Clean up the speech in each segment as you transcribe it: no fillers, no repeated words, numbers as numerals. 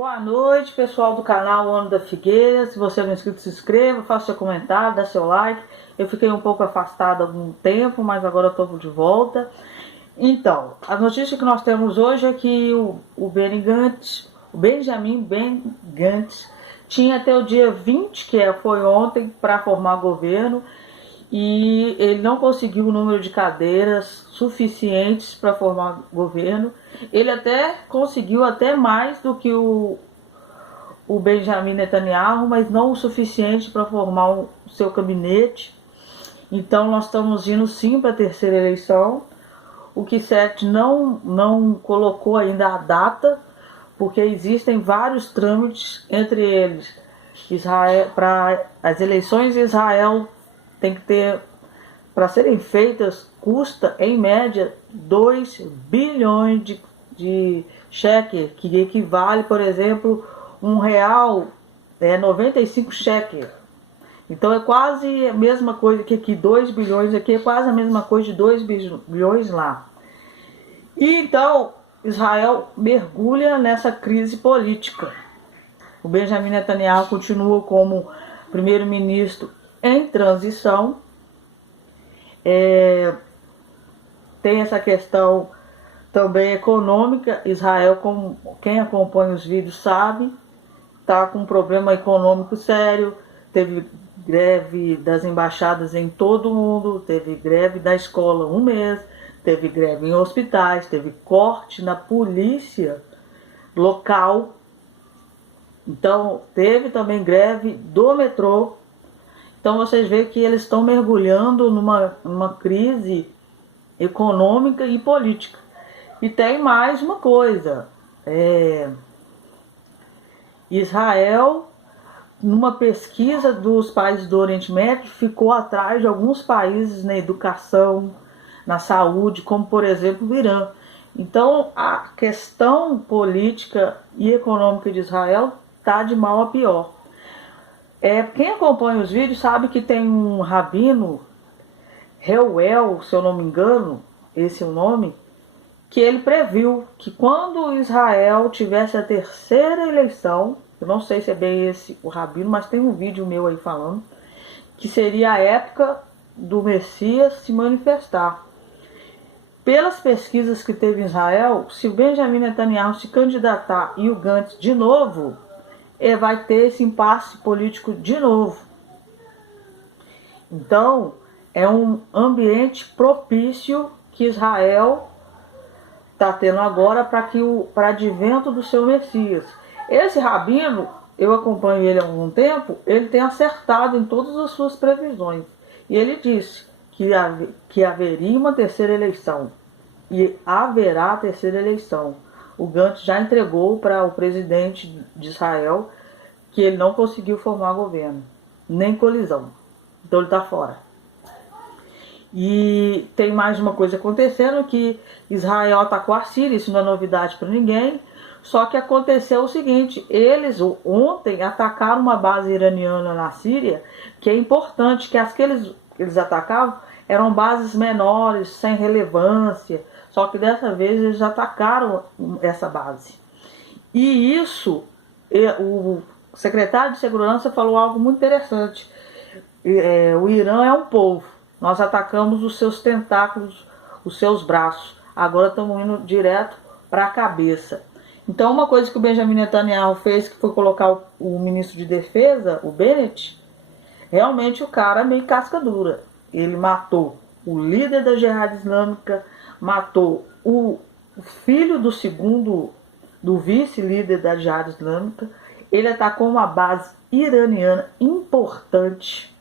Boa noite, pessoal do canal Ano da Figueira. Se você não é inscrito, se inscreva, faça seu comentário, dá seu like. Eu fiquei um pouco afastada há algum tempo, mas agora estou de volta. Então, a notícia que nós temos hoje é que o Benjamin Gantz tinha até o dia 20, foi ontem, para formar governo, e ele não conseguiu o número de cadeiras suficientes para formar governo. Ele até conseguiu até mais do que o Benjamin Netanyahu, mas não o suficiente para formar o seu gabinete. Então nós estamos indo sim para a terceira eleição. O Knesset não colocou ainda a data, porque existem vários trâmites, entre eles para as eleições em Israel tem que ter, para serem feitas, custa em média 2 bilhões de shekel, que equivale, por exemplo, R$1 é 95 shekel. Então é quase a mesma coisa que aqui, 2 bilhões aqui é quase a mesma coisa de 2 bilhões lá. E então Israel mergulha nessa crise política. O Benjamin Netanyahu continua como primeiro-ministro em transição. Tem essa questão também econômica. Israel, como quem acompanha os vídeos sabe, está com um problema econômico sério. Teve greve das embaixadas em todo o mundo, teve greve da escola um mês, teve greve em hospitais, teve corte na polícia local. Então teve também greve do metrô. Então vocês veem que eles estão mergulhando numa crise econômica e política. E tem mais uma coisa. Israel, numa pesquisa dos países do Oriente Médio, ficou atrás de alguns países na educação, na saúde, como por exemplo o Irã. Então a questão política e econômica de Israel está de mal a pior. Quem acompanha os vídeos sabe que tem um rabino, Reuel, se eu não me engano, esse é o nome, que ele previu que quando Israel tivesse a terceira eleição, eu não sei se é bem esse o rabino, mas tem um vídeo meu aí falando, que seria a época do Messias se manifestar. Pelas pesquisas que teve em Israel, se o Benjamin Netanyahu se candidatar e o Gantz de novo, vai ter esse impasse político de novo. Então, é um ambiente propício que Israel está tendo agora para advento do seu Messias. Esse rabino, eu acompanho ele há algum tempo, ele tem acertado em todas as suas previsões. E ele disse que haveria uma terceira eleição. E haverá a terceira eleição. O Gantz já entregou para o presidente de Israel que ele não conseguiu formar governo, nem colisão. Então ele está fora. E tem mais uma coisa acontecendo, que Israel atacou a Síria, isso não é novidade para ninguém. Só que aconteceu o seguinte, eles ontem atacaram uma base iraniana na Síria, que é importante, que as que eles atacavam eram bases menores, sem relevância, só que dessa vez eles atacaram essa base. E isso, o secretário de Segurança falou algo muito interessante. O Irã é um povo, nós atacamos os seus tentáculos, os seus braços, agora estamos indo direto para a cabeça. Então uma coisa que o Benjamin Netanyahu fez, que foi colocar o ministro de defesa, o Bennett, realmente o cara é meio casca dura. Ele matou o líder da Jihad Islâmica, matou o filho do vice-líder da Jihad Islâmica. Ele atacou uma base iraniana importante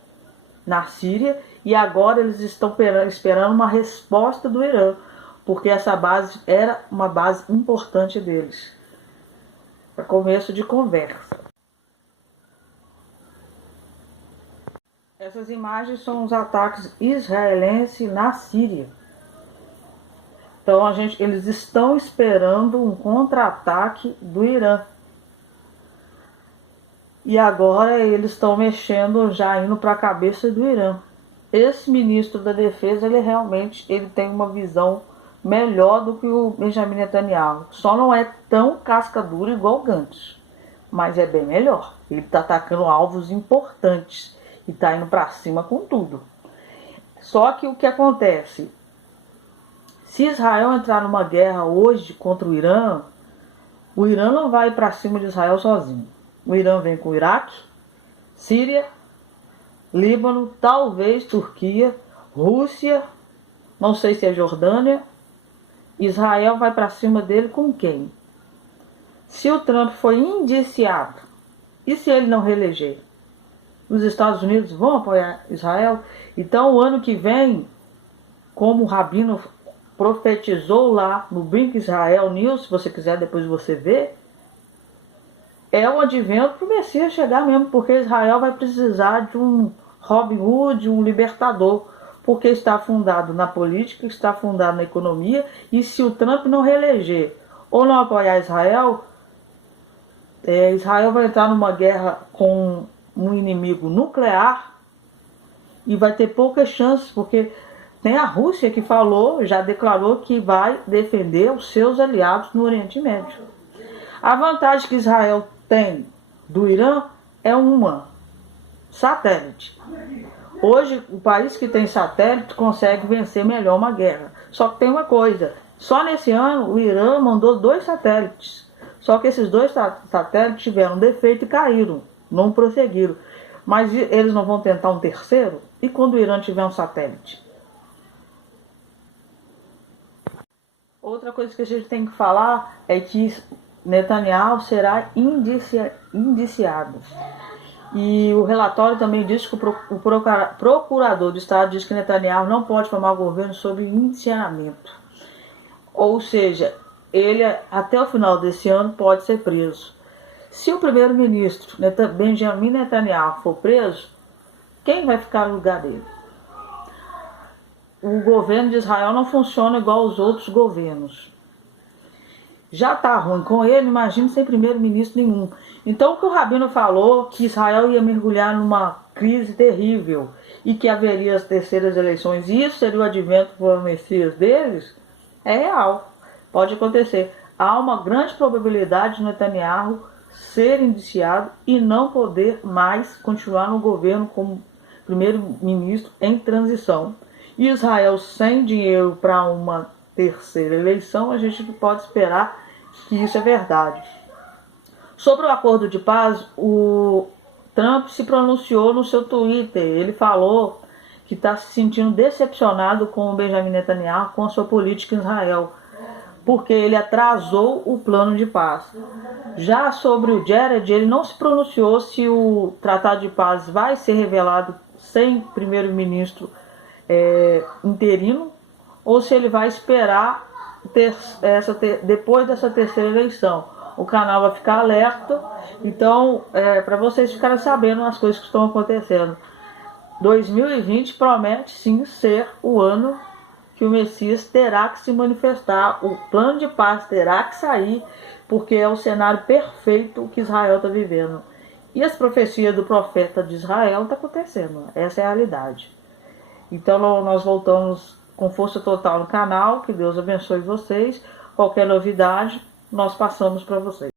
na Síria e agora eles estão esperando uma resposta do Irã, porque essa base era uma base importante deles. Para começo de conversa. Essas imagens são os ataques israelenses na Síria. Então eles estão esperando um contra-ataque do Irã. E agora eles estão mexendo, já indo para a cabeça do Irã. Esse ministro da defesa, ele tem uma visão melhor do que o Benjamin Netanyahu. Só não é tão casca dura igual o Gantz. mas é bem melhor. Ele está atacando alvos importantes e está indo para cima com tudo. Só que o que acontece? Se Israel entrar numa guerra hoje contra o Irã não vai para cima de Israel sozinho. O Irã vem com o Iraque, Síria, Líbano, talvez Turquia, Rússia, não sei se é Jordânia. Israel vai para cima dele com quem? Se o Trump foi indiciado, e se ele não reeleger? Os Estados Unidos vão apoiar Israel? Então, o ano que vem, como o Rabino profetizou lá no Brinca Israel News, se você quiser depois você ver, é o advento para o Messias chegar mesmo, porque Israel vai precisar de um Robin Hood, um libertador, porque está fundado na política, está fundado na economia, e se o Trump não reeleger ou não apoiar Israel, Israel vai entrar numa guerra com um inimigo nuclear e vai ter poucas chances, porque tem a Rússia que falou, já declarou que vai defender os seus aliados no Oriente Médio. A vantagem que Israel tem do Irã é uma: satélite. Hoje, o país que tem satélite consegue vencer melhor uma guerra. Só que tem uma coisa: só nesse ano o Irã mandou 2 satélites. Só que esses 2 satélites tiveram defeito e caíram, não prosseguiram. Mas eles não vão tentar um terceiro? E quando o Irã tiver um satélite? Outra coisa que a gente tem que falar é que Netanyahu será indiciado. E o relatório também diz que o procurador do Estado diz que Netanyahu não pode formar o governo sob indiciamento. Ou seja, ele até o final desse ano pode ser preso. Se o primeiro-ministro Benjamin Netanyahu for preso, quem vai ficar no lugar dele? O governo de Israel não funciona igual aos outros governos. Já está ruim com ele, imagine sem primeiro-ministro nenhum. Então o que o Rabino falou, que Israel ia mergulhar numa crise terrível e que haveria as terceiras eleições, e isso seria o advento para o Messias deles, é real, pode acontecer. Há uma grande probabilidade de Netanyahu ser indiciado e não poder mais continuar no governo como primeiro-ministro em transição. E Israel sem dinheiro para uma terceira eleição, a gente pode esperar que isso é verdade. Sobre o acordo de paz, o Trump se pronunciou no seu Twitter. Ele falou que está se sentindo decepcionado com o Benjamin Netanyahu, com a sua política em Israel, porque ele atrasou o plano de paz. Já sobre o Jared, ele não se pronunciou se o tratado de paz vai ser revelado sem primeiro-ministro interino, ou se ele vai esperar depois dessa terceira eleição. O canal vai ficar alerta, então para vocês ficarem sabendo as coisas que estão acontecendo. 2020 promete sim ser o ano que o Messias terá que se manifestar, o plano de paz terá que sair, porque é o cenário perfeito que Israel está vivendo. E as profecias do profeta de Israel estão acontecendo, essa é a realidade. Então nós voltamos com força total no canal, que Deus abençoe vocês. Qualquer novidade, nós passamos para vocês.